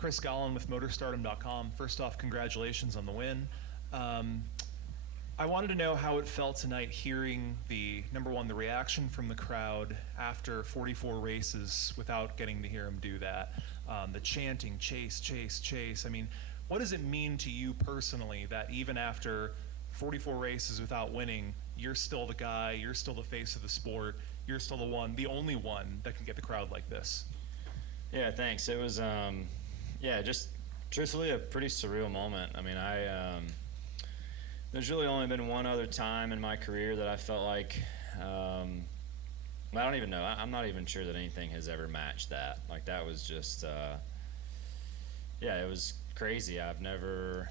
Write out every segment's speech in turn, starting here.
Chris Gollin with MotorStardom.com. First off, congratulations on the win. I wanted to know how it felt tonight hearing number one, the reaction from the crowd after 44 races without getting to hear him do that. The chanting, chase, chase, chase. I mean, what does it mean to you personally that even after 44 races without winning, you're still the guy, you're still the face of the sport, you're still the only one that can get the crowd like this? Yeah, thanks. It was, just truthfully a pretty surreal moment. I mean, there's really only been one other time in my career that I felt like, I don't even know. I'm not even sure that anything has ever matched that. Like, that was just, it was crazy. I've never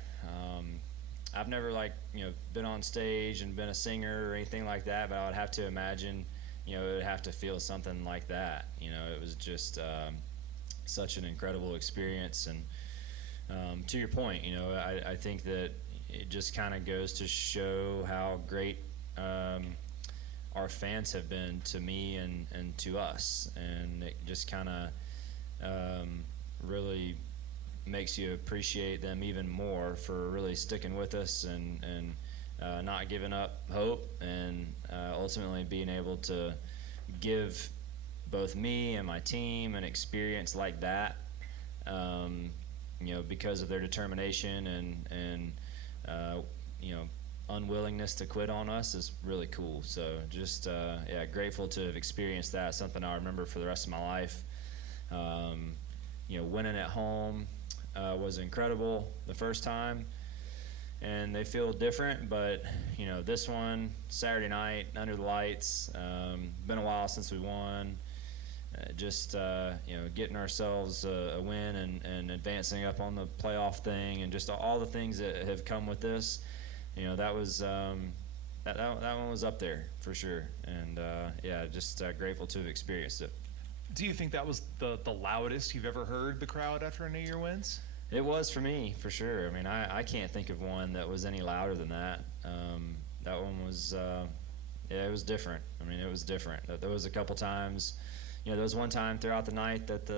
like, been on stage and been a singer or anything like that, but I would have to imagine, it would have to feel something like that. It was just such an incredible experience. And to your point, I think that it just kind of goes to show how great our fans have been to me and to us. And it just kind of really makes you appreciate them even more for really sticking with us and not giving up hope, and ultimately being able to give both me and my team an experience like that, because of their determination and unwillingness to quit on us is really cool. So just grateful to have experienced that. Something I'll remember for the rest of my life. Winning at home was incredible the first time, and they feel different, but this one, Saturday night under the lights, been a while since we won. Getting ourselves a win and advancing up on the playoff thing, and just all the things that have come with this, that was that one was up there for sure. And grateful to have experienced it. Do you think that was the loudest you've ever heard the crowd after any of your wins? It was for me, for sure. I mean, I can't think of one that was any louder than that. That one was, it was different. I mean, it was different. There was a couple times, there was one time throughout the night that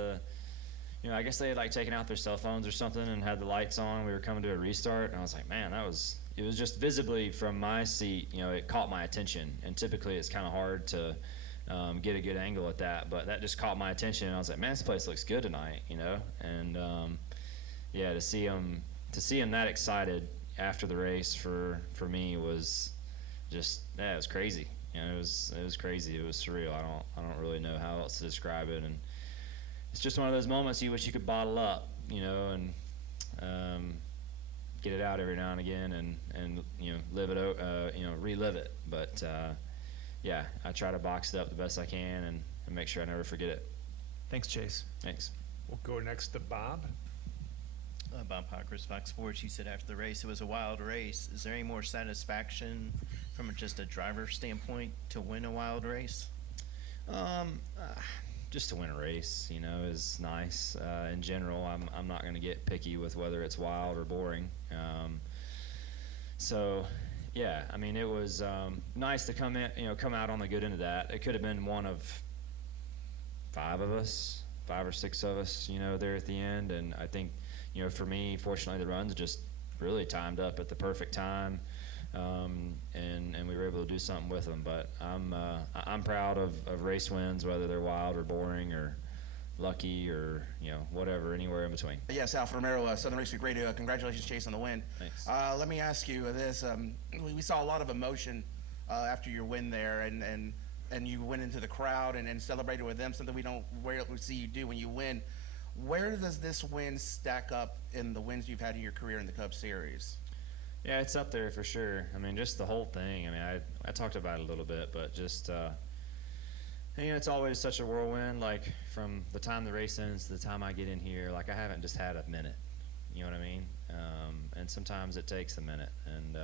I guess they had like taken out their cell phones or something and had the lights on. We were coming to a restart, and I was like, man, it was just visibly from my seat, it caught my attention. And typically it's kind of hard to get a good angle at that, but that just caught my attention, and I was like, man, this place looks good tonight, and to see him that excited after the race for me was just, it was crazy. It was crazy. It was surreal. I don't really know how else to describe it, and it's just one of those moments you wish you could bottle up, and get it out every now and again, and live it, relive it. But I try to box it up the best I can and make sure I never forget it. Thanks, Chase. Thanks. We'll go next to Bob. Bob Pockers, Fox Sports. You said after the race it was a wild race. Is there any more satisfaction from just a driver's standpoint to win a wild race? Just to win a race, is nice. In general, I'm not going to get picky with whether it's wild or boring. I mean, it was nice to come out on the good end of that. It could have been one of 5 or 6 of us, there at the end. And I think, for me, fortunately, the runs just really timed up at the perfect time, and we were able to do something with them. But I'm proud of race wins, whether they're wild or boring or lucky or whatever, anywhere in between. Yes, Alfa Romero, Southern Race Week Radio. Congratulations, Chase, on the win. Thanks. Let me ask you this: we saw a lot of emotion after your win there, and you went into the crowd and celebrated with them, something we don't rarely see you do when you win. Where does this win stack up in the wins you've had in your career in the Cup Series? Yeah, it's up there for sure. I mean, just the whole thing. I mean, I talked about it a little bit, but just it's always such a whirlwind. Like, from the time the race ends to the time I get in here, like, I haven't just had a minute. You know what I mean? And sometimes it takes a minute. And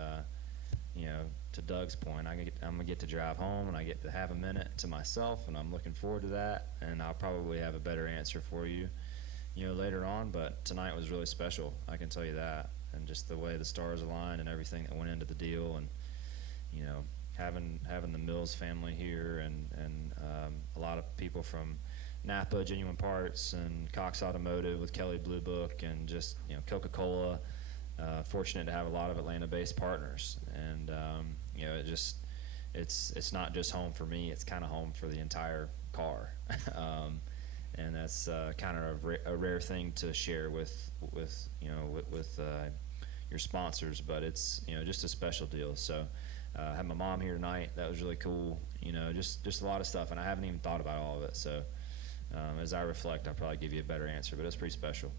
to Doug's point, I'm gonna get to drive home, and I get to have a minute to myself, and I'm looking forward to that. And I'll probably have a better answer for you, later on. But tonight was really special. I can tell you that. And just the way the stars aligned and everything that went into the deal, and having the Mills family here, and a lot of people from Napa Genuine Parts and Cox Automotive with Kelly Blue Book and just, Coca-Cola. Fortunate to have a lot of Atlanta-based partners, and it's not just home for me; it's kind of home for the entire car, and that's kind of a rare thing to share with your sponsors. But it's just a special deal. So I had my mom here tonight. That was really cool. Just a lot of stuff, and I haven't even thought about all of it. So as I reflect, I'll probably give you a better answer, but it's pretty special.